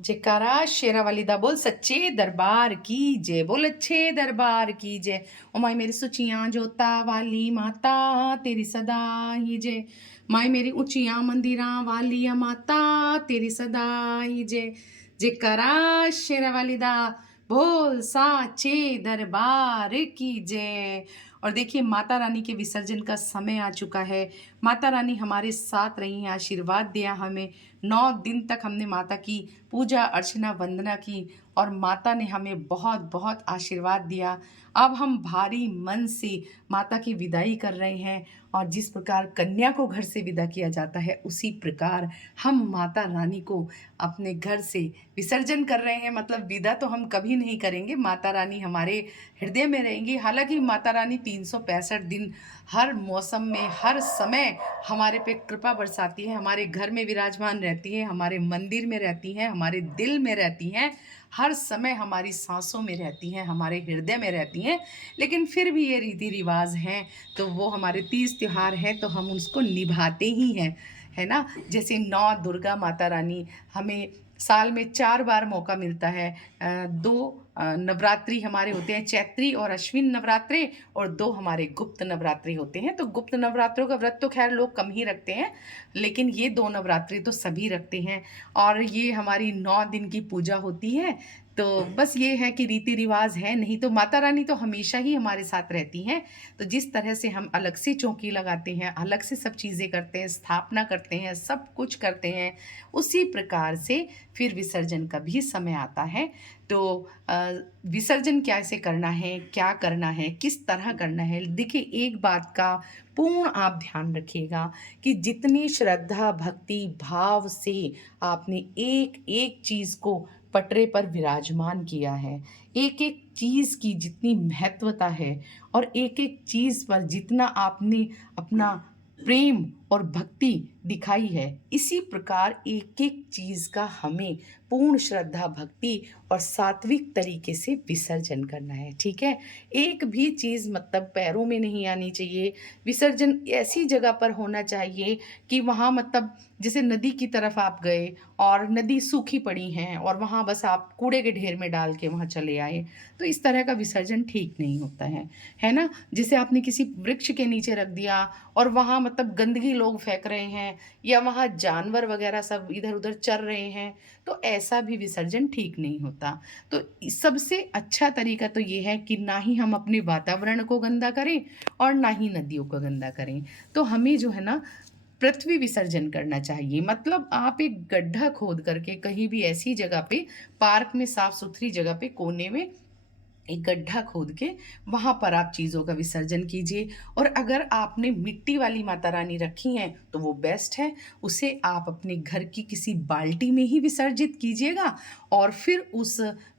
जयकारा शेरा वाली दा बोल सच्चे दरबार की जय, बोल अच्छे दरबार की जय। ओ माई मेरी सुचियां जोता वाली माता तेरी सदा ही जय। माई मेरी ऊंचियां मंदिरां वाली माता तेरी सदा ही जय। जयकारा शेरा वाली दा बोल साचे दरबार की जय। और देखिए माता रानी के विसर्जन का समय आ चुका है। माता रानी हमारे साथ रही हैं, आशीर्वाद दिया हमें। 9 दिन तक हमने माता की पूजा अर्चना वंदना की और माता ने हमें बहुत बहुत आशीर्वाद दिया। अब हम भारी मन से माता की विदाई कर रहे हैं और जिस प्रकार कन्या को घर से विदा किया जाता है उसी प्रकार हम माता रानी को अपने घर से विसर्जन कर रहे हैं। मतलब विदा तो हम कभी नहीं करेंगे, माता रानी हमारे हृदय में रहेंगी। हालांकि माता रानी 365 दिन हर मौसम में हर समय हमारे पे कृपा बरसाती है, हमारे घर में विराजमान रहती है, हमारे मंदिर में रहती हैं, हमारे दिल में रहती हैं, हर समय हमारी सांसों में रहती हैं, हमारे हृदय में रहती हैं। लेकिन फिर भी ये रीति रिवाज हैं, तो वो हमारे तीज त्योहार हैं तो हम उसको निभाते ही हैं, है ना। जैसे 9 दुर्गा माता रानी, हमें साल में 4 बार मौका मिलता है। दो नवरात्रि हमारे होते हैं, चैत्री और अश्विन नवरात्रे, और 2 हमारे गुप्त नवरात्रि होते हैं। तो गुप्त नवरात्रों का व्रत तो खैर लोग कम ही रखते हैं, लेकिन ये 2 नवरात्रि तो सभी रखते हैं। और ये हमारी 9 दिन की पूजा होती है। तो बस ये है कि रीति रिवाज है, नहीं तो माता रानी तो हमेशा ही हमारे साथ रहती हैं। तो जिस तरह से हम अलग से चौकी लगाते हैं, अलग से सब चीज़ें करते हैं, स्थापना करते हैं, सब कुछ करते हैं, उसी प्रकार से फिर विसर्जन का भी समय आता है। तो विसर्जन कैसे करना है, क्या करना है, किस तरह करना है, देखिए एक बात का पूर्ण आप ध्यान रखिएगा कि जितनी श्रद्धा भक्ति भाव से आपने एक एक चीज़ को पटरे पर विराजमान किया है, एक एक चीज़ की जितनी महत्वता है और एक एक चीज़ पर जितना आपने अपना प्रेम और भक्ति दिखाई है, इसी प्रकार एक एक चीज़ का हमें पूर्ण श्रद्धा भक्ति और सात्विक तरीके से विसर्जन करना है, ठीक है। एक भी चीज़ मतलब पैरों में नहीं आनी चाहिए। विसर्जन ऐसी जगह पर होना चाहिए कि वहाँ मतलब जैसे नदी की तरफ आप गए और नदी सूखी पड़ी हैं और वहाँ बस आप कूड़े के ढेर में डाल के वहाँ चले आए, तो इस तरह का विसर्जन ठीक नहीं होता है ना। जैसे आपने किसी वृक्ष के नीचे रख दिया और वहाँ मतलब गंदगी लोग फेंक रहे हैं या वहाँ जानवर वगैरह सब इधर उधर चर रहे हैं, तो ऐसा भी विसर्जन ठीक नहीं होता। तो सबसे अच्छा तरीका तो ये है कि ना ही हम अपने वातावरण को गंदा करें और ना ही नदियों को गंदा करें। तो हमें जो है ना पृथ्वी विसर्जन करना चाहिए। मतलब आप एक गड्ढा खोद करके कहीं भी ऐसी जगह पे, पार्क में साफ सुथरी जगह पे कोने में एक गड्ढा खोद के वहाँ पर आप चीज़ों का विसर्जन कीजिए। और अगर आपने मिट्टी वाली माता रानी रखी हैं तो वो बेस्ट है, उसे आप अपने घर की किसी बाल्टी में ही विसर्जित कीजिएगा। और फिर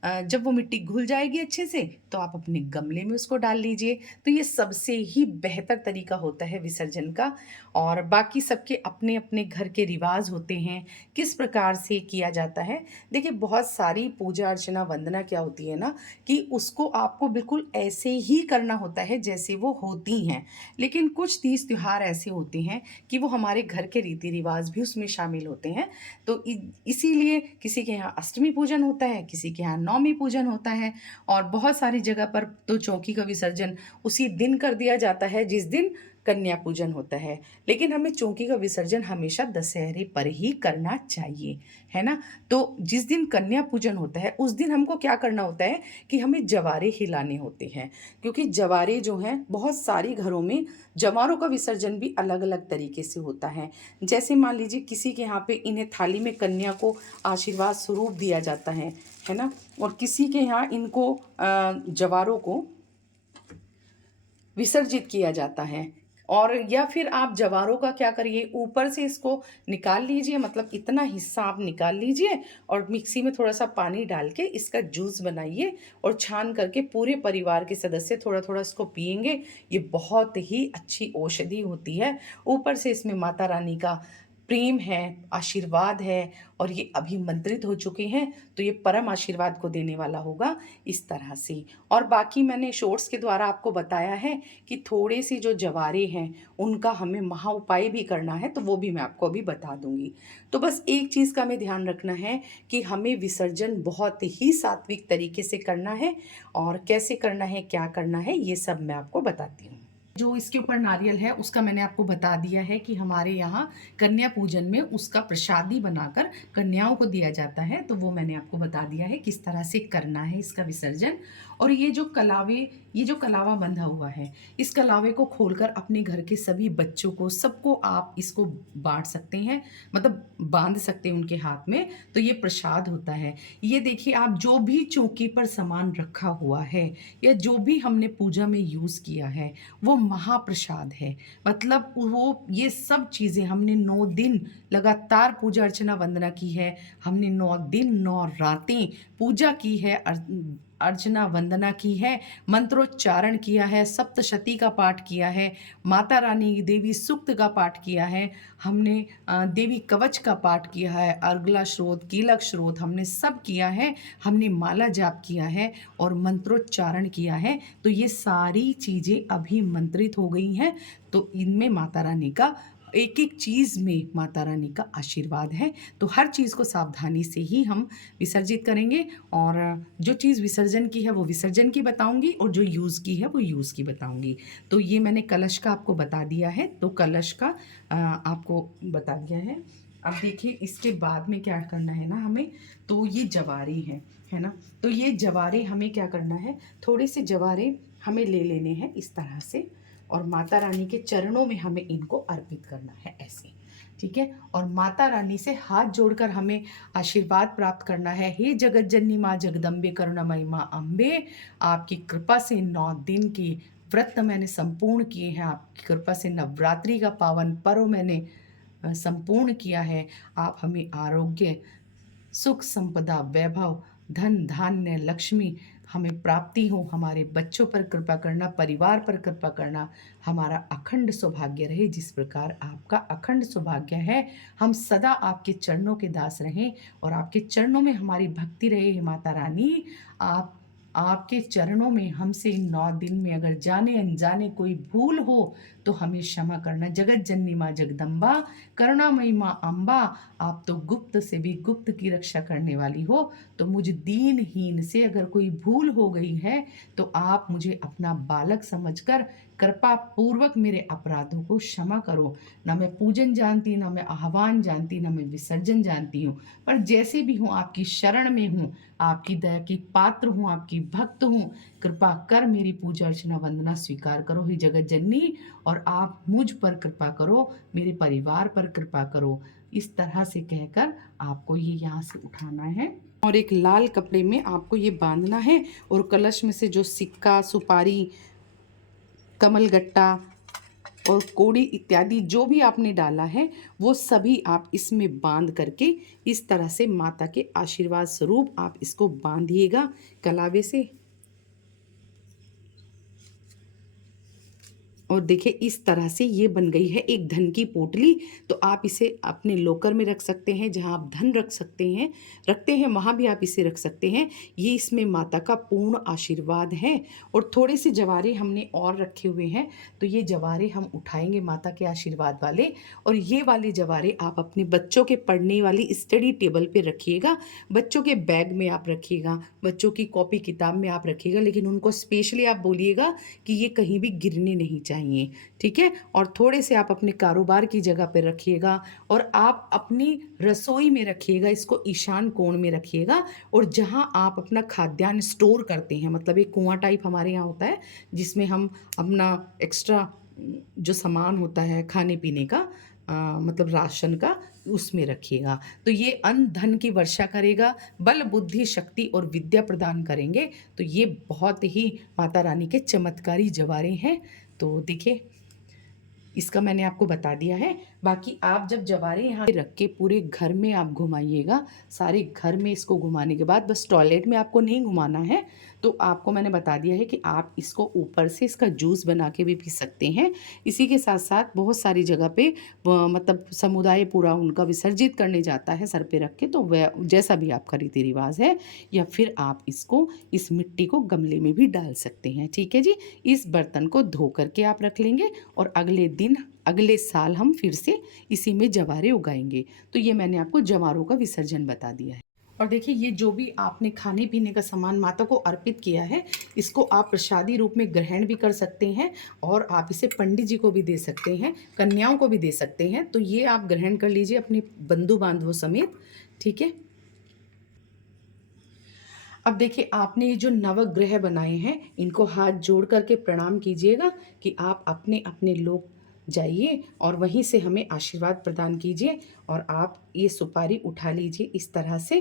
जब वो मिट्टी घुल जाएगी अच्छे से तो आप अपने गमले में उसको डाल लीजिए। तो ये सबसे ही बेहतर तरीका होता है विसर्जन का। और बाकी सबके अपने अपने घर के रिवाज होते हैं, किस प्रकार से किया जाता है। देखिए बहुत सारी पूजा अर्चना वंदना क्या होती है ना कि उसको आपको बिल्कुल ऐसे ही करना होता है जैसे वो होती हैं। लेकिन कुछ तीज त्योहार ऐसे होते हैं कि वो हमारे घर के रीति रिवाज भी उसमें शामिल होते हैं। तो इसीलिए किसी के यहाँ अष्टमी पूजन होता है, किसी के यहाँ नवमी पूजन होता है, और बहुत सारी जगह पर तो चौकी का विसर्जन उसी दिन कर दिया जाता है जिस दिन कन्या पूजन होता है। लेकिन हमें चौकी का विसर्जन हमेशा दशहरे पर ही करना चाहिए, है ना। तो जिस दिन कन्या पूजन होता है उस दिन हमको क्या करना होता है कि हमें जवारे हिलाने होते हैं, क्योंकि जवारे जो हैं बहुत सारी घरों में जवारों का विसर्जन भी अलग अलग तरीके से होता है। जैसे मान लीजिए किसी के यहाँ पे इन्हें थाली में कन्या को आशीर्वाद स्वरूप दिया जाता है ना, और किसी के यहाँ इनको जवारों को विसर्जित किया जाता है। और या फिर आप जवारों का क्या करिए, ऊपर से इसको निकाल लीजिए, मतलब इतना हिस्सा आप निकाल लीजिए और मिक्सी में थोड़ा सा पानी डाल के इसका जूस बनाइए और छान करके पूरे परिवार के सदस्य थोड़ा थोड़ा इसको पिएंगे। ये बहुत ही अच्छी औषधि होती है। ऊपर से इसमें माता रानी का प्रेम है, आशीर्वाद है और ये अभिमंत्रित हो चुके हैं, तो ये परम आशीर्वाद को देने वाला होगा इस तरह से। और बाकी मैंने शॉर्ट्स के द्वारा आपको बताया है कि थोड़े से जो जवारे हैं उनका हमें महा उपाय भी करना है, तो वो भी मैं आपको अभी बता दूंगी। तो बस एक चीज़ का हमें ध्यान रखना है कि हमें विसर्जन बहुत ही सात्विक तरीके से करना है, और कैसे करना है, क्या करना है, ये सब मैं आपको बताती हूँ। जो इसके ऊपर नारियल है उसका मैंने आपको बता दिया है कि हमारे यहाँ कन्या पूजन में उसका प्रसादी बनाकर कन्याओं को दिया जाता है, तो वो मैंने आपको बता दिया है किस तरह से करना है इसका विसर्जन। और ये जो कलावा बंधा हुआ है, इस कलावे को खोलकर अपने घर के सभी बच्चों को, सबको आप इसको बांट सकते हैं, मतलब बांध सकते हैं उनके हाथ में, तो ये प्रसाद होता है। ये देखिए, आप जो भी चौकी पर सामान रखा हुआ है या जो भी हमने पूजा में यूज़ किया है वो महाप्रसाद है। मतलब वो ये सब चीज़ें हमने 9 दिन लगातार पूजा अर्चना वंदना की है, हमने 9 दिन 9 रातें पूजा की है, अर्चना वंदना की है, मंत्रोच्चारण किया है, सप्तशती का पाठ किया है, माता रानी देवी सूक्त का पाठ किया है, हमने देवी कवच का पाठ किया है, अर्गला स्रोत, कीलक स्रोत हमने सब किया है, हमने माला जाप किया है और मंत्रोच्चारण किया है। तो ये सारी चीज़ें अभिमंत्रित हो गई हैं, तो इनमें माता रानी का एक एक चीज़ में माता रानी का आशीर्वाद है। तो हर चीज़ को सावधानी से ही हम विसर्जित करेंगे, और जो चीज़ विसर्जन की है वो विसर्जन की बताऊंगी और जो यूज़ की है वो यूज़ की बताऊंगी। तो ये मैंने कलश का आपको बता दिया है, तो कलश का आपको बता दिया है। अब देखिए इसके बाद में क्या करना है ना हमें, तो ये जवारे हैं, है ना, तो ये जवारे हमें क्या करना है, थोड़े से जवारे हमें ले लेने हैं इस तरह से, और माता रानी के चरणों में हमें इनको अर्पित करना है ऐसे, ठीक है। और माता रानी से हाथ जोड़कर हमें आशीर्वाद प्राप्त करना है। हे जगत जननी माँ जगदम्बे करुणामयी माँ अम्बे, आपकी कृपा से 9 दिन की व्रत मैंने संपूर्ण किए हैं, आपकी कृपा से नवरात्रि का पावन पर्व मैंने संपूर्ण किया है। आप हमें आरोग्य, सुख, संपदा, वैभव, धन धान्य, लक्ष्मी हमें प्राप्ति हो, हमारे बच्चों पर कृपा करना, परिवार पर कृपा करना, हमारा अखंड सौभाग्य रहे जिस प्रकार आपका अखंड सौभाग्य है। हम सदा आपके चरणों के दास रहें और आपके चरणों में हमारी भक्ति रहे। हे माता रानी, आपके चरणों में हमसे इन 9 दिन में अगर जाने अनजाने कोई भूल हो तो हमें क्षमा करना। जगत जननी माँ जगदम्बा, करुणामयी माँ अम्बा, आप तो गुप्त से भी गुप्त की रक्षा करने वाली हो, तो मुझ दीनहीन से अगर कोई भूल हो गई है तो आप मुझे अपना बालक समझकर कृपा पूर्वक मेरे अपराधों को क्षमा करो। ना मैं पूजन जानती, ना मैं आह्वान जानती, ना मैं विसर्जन जानती हूँ, पर जैसे भी हूँ आपकी शरण में हूँ, आपकी दया की पात्र हूँ, आपकी भक्त हूँ। कृपा कर मेरी पूजा अर्चना वंदना स्वीकार करो ही जगत जननी, और आप मुझ पर कृपा करो, मेरे परिवार पर कृपा करो। इस तरह से कहकर आपको ये यहाँ से उठाना है और एक लाल कपड़े में आपको ये बांधना है, और कलश में से जो सिक्का, सुपारी, कमलगट्टा और कोड़ी इत्यादि जो भी आपने डाला है वो सभी आप इसमें बांध करके इस तरह से माता के आशीर्वाद स्वरूप आप इसको बांधिएगा कलावे से। और देखिए इस तरह से ये बन गई है एक धन की पोटली। तो आप इसे अपने लॉकर में रख सकते हैं, जहां आप धन रखते हैं वहां भी आप इसे रख सकते हैं। ये इसमें माता का पूर्ण आशीर्वाद है। और थोड़े से जवारे हमने और रखे हुए हैं, तो ये जवारे हम उठाएंगे माता के आशीर्वाद वाले, और ये वाले जवारे आप अपने बच्चों के पढ़ने वाली स्टडी टेबल पे रखिएगा, बच्चों के बैग में आप रखिएगा, बच्चों की कॉपी किताब में आप रखिएगा, लेकिन उनको स्पेशली आप बोलिएगा कि ये कहीं भी गिरने नहीं चाहिए, ठीक है। और थोड़े से आप अपने कारोबार की जगह पर रखिएगा, और आप अपनी रसोई में रखिएगा, इसको ईशान कोण में रखिएगा। और जहां आप अपना खाद्यान्न स्टोर करते हैं, मतलब एक कुआं टाइप हमारे यहाँ होता है जिसमें हम अपना एक्स्ट्रा जो सामान होता है खाने पीने का, मतलब राशन का, उसमें रखिएगा। तो ये अन्न धन की वर्षा करेगा, बल बुद्धि शक्ति और विद्या प्रदान करेंगे। तो ये बहुत ही माता रानी के चमत्कारी जवारे हैं। तो देखिए इसका मैंने आपको बता दिया है। बाकी आप जब जवारे यहाँ रख के पूरे घर में आप घुमाइएगा, सारे घर में इसको घुमाने के बाद बस टॉयलेट में आपको नहीं घुमाना है। तो आपको मैंने बता दिया है कि आप इसको ऊपर से इसका जूस बना के भी पी सकते हैं। इसी के साथ साथ बहुत सारी जगह पे मतलब समुदाय पूरा उनका विसर्जित करने जाता है सर पे रख के, तो वह जैसा भी आपका रीति रिवाज है, या फिर आप इसको इस मिट्टी को गमले में भी डाल सकते हैं। ठीक है जी। इस बर्तन को धो करके आप रख लेंगे और अगले दिन अगले साल हम फिर से इसी में जवारे उगाएंगे। तो ये मैंने आपको जवारों का विसर्जन बता दिया है। और देखिए, ये जो भी आपने खाने पीने का सामान माता को अर्पित किया है, इसको आप प्रसादी रूप में ग्रहण भी कर सकते हैं और आप इसे पंडित जी को भी दे सकते हैं, कन्याओं को भी दे सकते हैं। तो ये आप ग्रहण कर लीजिए अपने बंधु बांधवों समेत। ठीक है। अब देखिए, आपने ये जो नवग्रह बनाए हैं, इनको हाथ जोड़ करके प्रणाम कीजिएगा कि आप अपने अपने लोग जाइए और वहीं से हमें आशीर्वाद प्रदान कीजिए। और आप ये सुपारी उठा लीजिए इस तरह से।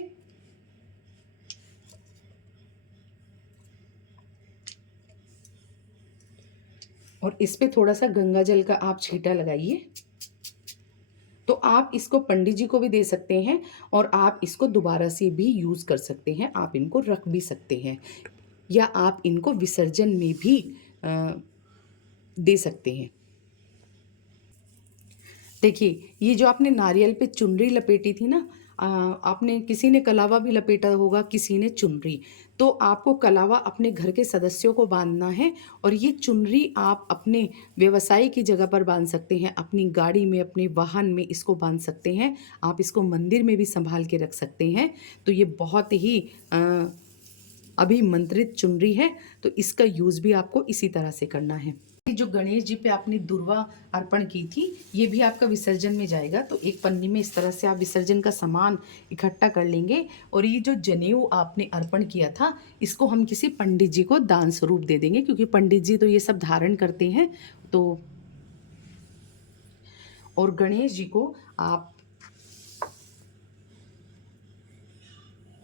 और इस पे थोड़ा सा गंगा जल का आप छींटा लगाइए। तो आप इसको पंडित जी को भी दे सकते हैं और आप इसको दोबारा से भी यूज़ कर सकते हैं। आप इनको रख भी सकते हैं या आप इनको विसर्जन में भी दे सकते हैं। देखिए, ये जो आपने नारियल पे चुनरी लपेटी थी ना, आपने किसी ने कलावा भी लपेटा होगा, किसी ने चुनरी। तो आपको कलावा अपने घर के सदस्यों को बांधना है और ये चुनरी आप अपने व्यवसाय की जगह पर बांध सकते हैं, अपनी गाड़ी में, अपने वाहन में इसको बांध सकते हैं। आप इसको मंदिर में भी संभाल के रख सकते हैं। तो ये बहुत ही अभिमंत्रित चुनरी है, तो इसका यूज़ भी आपको इसी तरह से करना है। जो गणेश जी पे आपने दुर्वा अर्पण की थी, ये भी आपका विसर्जन में जाएगा। तो एक पन्नी में इस तरह से आप विसर्जन का सामान इकट्ठा कर लेंगे। और ये जो जनेऊ आपने अर्पण किया था, इसको हम किसी पंडित जी को दान स्वरूप दे देंगे, क्योंकि पंडित जी तो ये सब धारण करते हैं। तो और गणेश जी को आप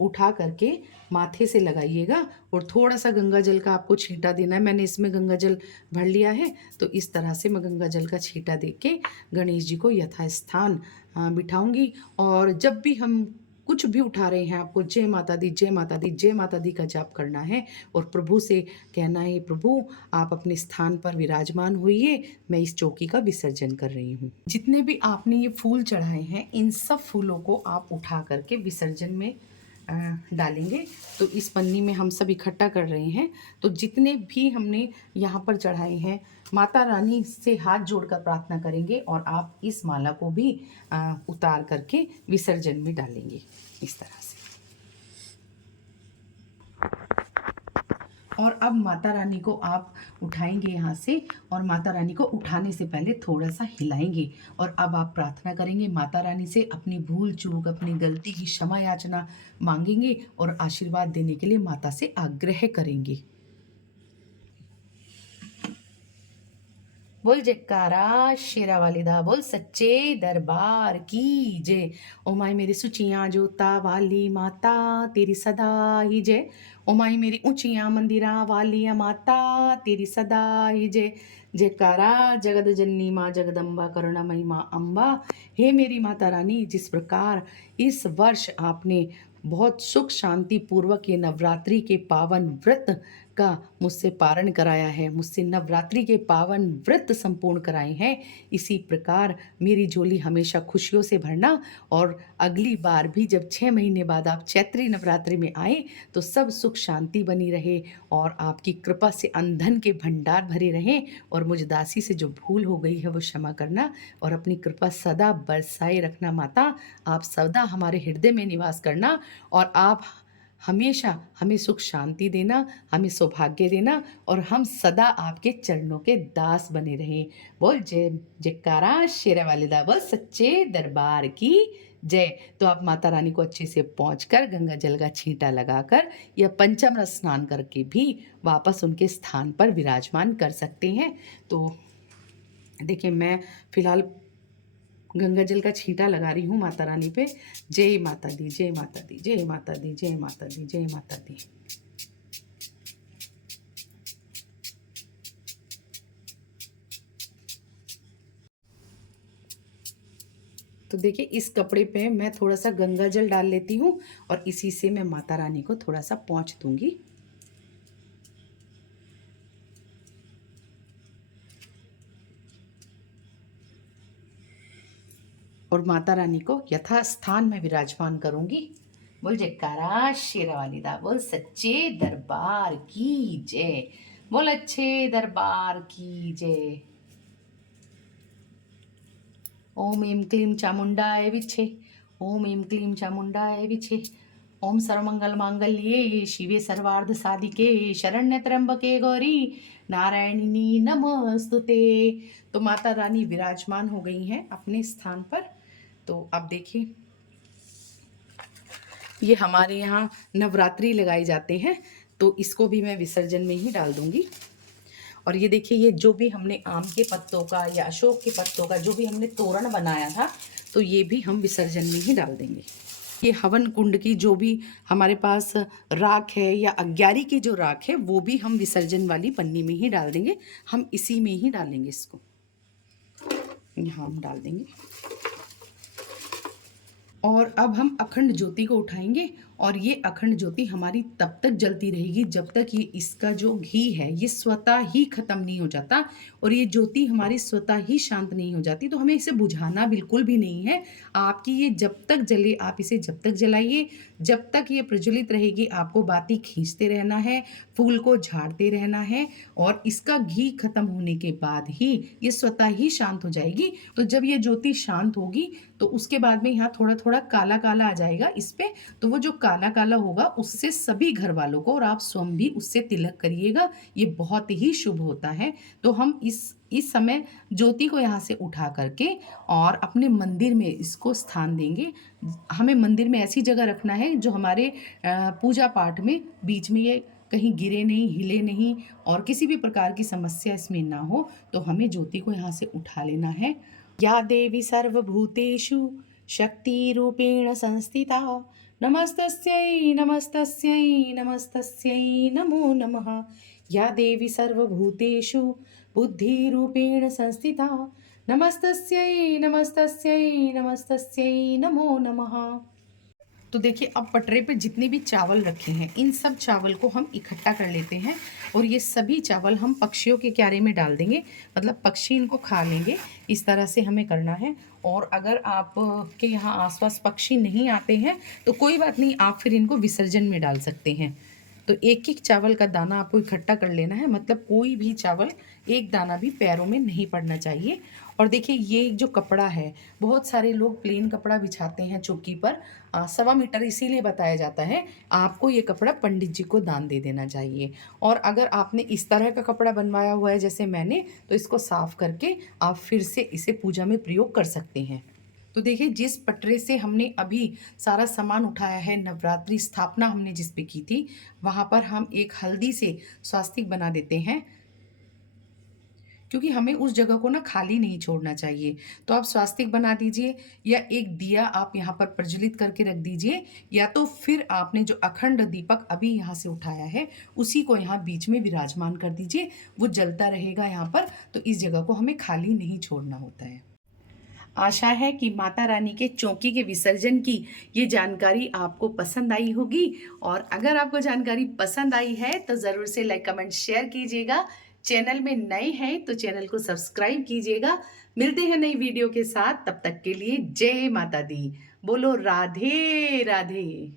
उठा करके माथे से लगाइएगा और थोड़ा सा गंगा जल का आपको छींटा देना है। मैंने इसमें गंगा जल भर लिया है, तो इस तरह से मैं गंगा जल का छींटा दे के गणेश जी को यथास्थान बिठाऊंगी। और जब भी हम कुछ भी उठा रहे हैं, आपको जय माता दी, जय माता दी, जय माता दी का जाप करना है और प्रभु से कहना है, प्रभु आप अपने स्थान पर विराजमान होइए, मैं इस चौकी का विसर्जन कर रही हूँ। जितने भी आपने ये फूल चढ़ाए हैं, इन सब फूलों को आप उठा करके विसर्जन में डालेंगे। तो इस पन्नी में हम सब इकट्ठा कर रहे हैं। तो जितने भी हमने यहाँ पर चढ़ाए हैं, माता रानी से हाथ जोड़कर प्रार्थना करेंगे और आप इस माला को भी उतार करके विसर्जन में डालेंगे इस तरह से। और अब माता रानी को आप उठाएंगे यहाँ से, और माता रानी को उठाने से पहले थोड़ा सा हिलाएंगे। और अब आप प्रार्थना करेंगे माता रानी से, अपनी भूल चूक, अपनी गलती की क्षमा याचना मांगेंगे और आशीर्वाद देने के लिए माता से आग्रह करेंगे। बोल जयकारा शेरा वाली दा, बोल सच्चे दरबार की जय। ओ माई मेरी सुचियाँ जोता वाली माता तेरी सदा ही जय। ओ माई मेरी ऊंचियाँ मंदिरा वालिया माता तेरी सदा ही जय। जयकारा जगत जननी माँ जगदम्बा करुणामयी माँ अम्बा। हे मेरी माता रानी, जिस प्रकार इस वर्ष आपने बहुत सुख शांति पूर्वक ये नवरात्रि के पावन व्रत का मुझसे पारण कराया है, मुझसे नवरात्रि के पावन व्रत संपूर्ण कराए हैं, इसी प्रकार मेरी झोली हमेशा खुशियों से भरना। और अगली बार भी जब 6 महीने बाद आप चैत्री नवरात्रि में आए, तो सब सुख शांति बनी रहे और आपकी कृपा से अनधन के भंडार भरे रहें। और मुझ दासी से जो भूल हो गई है वो क्षमा करना और अपनी कृपा सदा बरसाए रखना माता। आप सदा हमारे हृदय में निवास करना और आप हमेशा हमें सुख शांति देना, हमें सौभाग्य देना और हम सदा आपके चरणों के दास बने रहें। बोल जय जयकारा शेरा वाले दा, बोल सच्चे दरबार की जय। तो आप माता रानी को अच्छे से पहुंचकर गंगा जल का छींटा लगाकर या पंचामृत स्नान करके भी वापस उनके स्थान पर विराजमान कर सकते हैं। तो देखिए, मैं फिलहाल गंगा जल का छींटा लगा रही हूँ माता रानी पे। जय माता दी, जय माता दी, जय माता दी, जय माता दी, जय माता दी। तो देखिए इस कपड़े पे मैं थोड़ा सा गंगा जल डाल लेती हूँ और इसी से मैं माता रानी को थोड़ा सा पोंछ दूंगी। और माता रानी को यथास्थान में विराजमान करूंगी। बोल जयकारा शेरा वाली दा, बोल सच्चे दरबार की जय, बोल अच्छे दरबार की जय। ओम ऐं क्लीं चामुंडाय विच्छे, ओम ऐं क्लीं चामुंडाय विच्छे। ओम सर्वमंगल मांगल्ये शिवे सर्वार्थ साधिके शरण्य त्र्यंबके गौरी नारायणी नमस्तुते। तो माता रानी विराजमान हो गई हैं अपने स्थान पर। तो अब देखिए ये हमारे यहाँ नवरात्रि लगाए जाते हैं, तो इसको भी मैं विसर्जन में ही डाल दूंगी। और ये देखिए ये जो भी हमने आम के पत्तों का या अशोक के पत्तों का जो भी हमने तोरण बनाया था, तो ये भी हम विसर्जन में ही डाल देंगे। ये हवन कुंड की जो भी हमारे पास राख है या अग्यारी की जो राख है वो भी हम विसर्जन वाली पन्नी में ही डाल देंगे। हम इसी में ही डालेंगे, इसको यहाँ हम डाल देंगे। और अब हम अखंड ज्योति को उठाएंगे और ये अखंड ज्योति हमारी तब तक जलती रहेगी जब तक ये इसका जो घी है ये स्वतः ही खत्म नहीं हो जाता और ये ज्योति हमारी स्वतः ही शांत नहीं हो जाती। तो हमें इसे बुझाना बिल्कुल भी नहीं है। आपकी ये जब तक जले आप इसे जब तक जलाइए, जब तक ये प्रज्वलित रहेगी आपको बाती खींचते रहना है, फूल को झाड़ते रहना है और इसका घी खत्म होने के बाद ही ये स्वतः ही शांत हो जाएगी। तो जब ये ज्योति शांत होगी तो उसके बाद में यहाँ थोड़ा थोड़ा काला काला आ जाएगा इस पे, तो वो जो काला काला होगा उससे सभी घर वालों को और आप स्वयं भी उससे तिलक करिएगा, ये बहुत ही शुभ होता है। तो हम इस समय ज्योति को यहाँ से उठा करके और अपने मंदिर में इसको स्थान देंगे। हमें मंदिर में ऐसी जगह रखना है जो हमारे पूजा पाठ में बीच में ये कहीं गिरे नहीं, हिले नहीं और किसी भी प्रकार की समस्या इसमें ना हो। तो हमें ज्योति को यहाँ से उठा लेना है। या देवी सर्वभूतेषु शक्तिरूपेण संस्थिता नमस्तस्यै नमस्तस्यै नमस्तस्यै नमो नमः। या देवी सर्वभूतेषु बुद्धिरूपेण संस्थिता नमस्तस्यै नमस्तस्यै नमस्तस्यै नमो नमः। तो देखिए अब पटरे पे जितने भी चावल रखे हैं इन सब चावल को हम इकट्ठा कर लेते हैं और ये सभी चावल हम पक्षियों के क्यारे में डाल देंगे, मतलब पक्षी इनको खा लेंगे। इस तरह से हमें करना है। और अगर आप के यहाँ आसपास पक्षी नहीं आते हैं तो कोई बात नहीं, आप फिर इनको विसर्जन में डाल सकते हैं। तो एक एक चावल का दाना आपको इकट्ठा कर लेना है, मतलब कोई भी चावल एक दाना भी पैरों में नहीं पड़ना चाहिए। और देखिए ये जो कपड़ा है, बहुत सारे लोग प्लेन कपड़ा बिछाते हैं चौकी पर, 1.25 मीटर इसीलिए बताया जाता है। आपको ये कपड़ा पंडित जी को दान दे देना चाहिए। और अगर आपने इस तरह का कपड़ा बनवाया हुआ है जैसे मैंने, तो इसको साफ करके आप फिर से इसे पूजा में प्रयोग कर सकते हैं। तो देखिए जिस पटरे से हमने अभी सारा सामान उठाया है, नवरात्रि स्थापना हमने जिस पे की थी, वहाँ पर हम एक हल्दी से स्वास्तिक बना देते हैं, क्योंकि हमें उस जगह को ना खाली नहीं छोड़ना चाहिए। तो आप स्वास्तिक बना दीजिए या एक दिया आप यहाँ पर प्रज्वलित करके रख दीजिए, या तो फिर आपने जो अखंड दीपक अभी यहाँ से उठाया है उसी को यहाँ बीच में विराजमान कर दीजिए, वो जलता रहेगा यहाँ पर। तो इस जगह को हमें खाली नहीं छोड़ना होता है। आशा है कि माता रानी के चौकी के विसर्जन की ये जानकारी आपको पसंद आई होगी। और अगर आपको जानकारी पसंद आई है तो ज़रूर से लाइक कमेंट शेयर कीजिएगा। चैनल में नए हैं तो चैनल को सब्सक्राइब कीजिएगा। मिलते हैं नई वीडियो के साथ, तब तक के लिए जय माता दी। बोलो राधे राधे।